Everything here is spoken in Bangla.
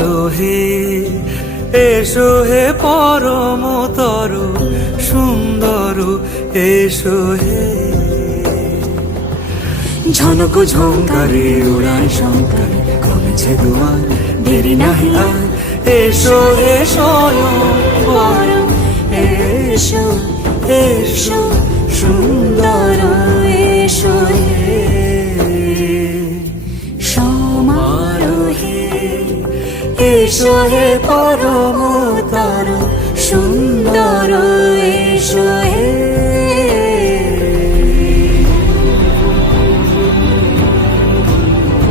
সমারোহে এসো হে পরমতর সুন্দর এসো হে। ঝনক ঝঙ্কারে উড়ান শঙ্কার কমেছে দুয়ার, দেরি নাহি আর এসো হে স্বয়ং পরম এসো এসো সুন্দর এসো হে। সমারোহে এসো হে পরমতর সুন্দর এসো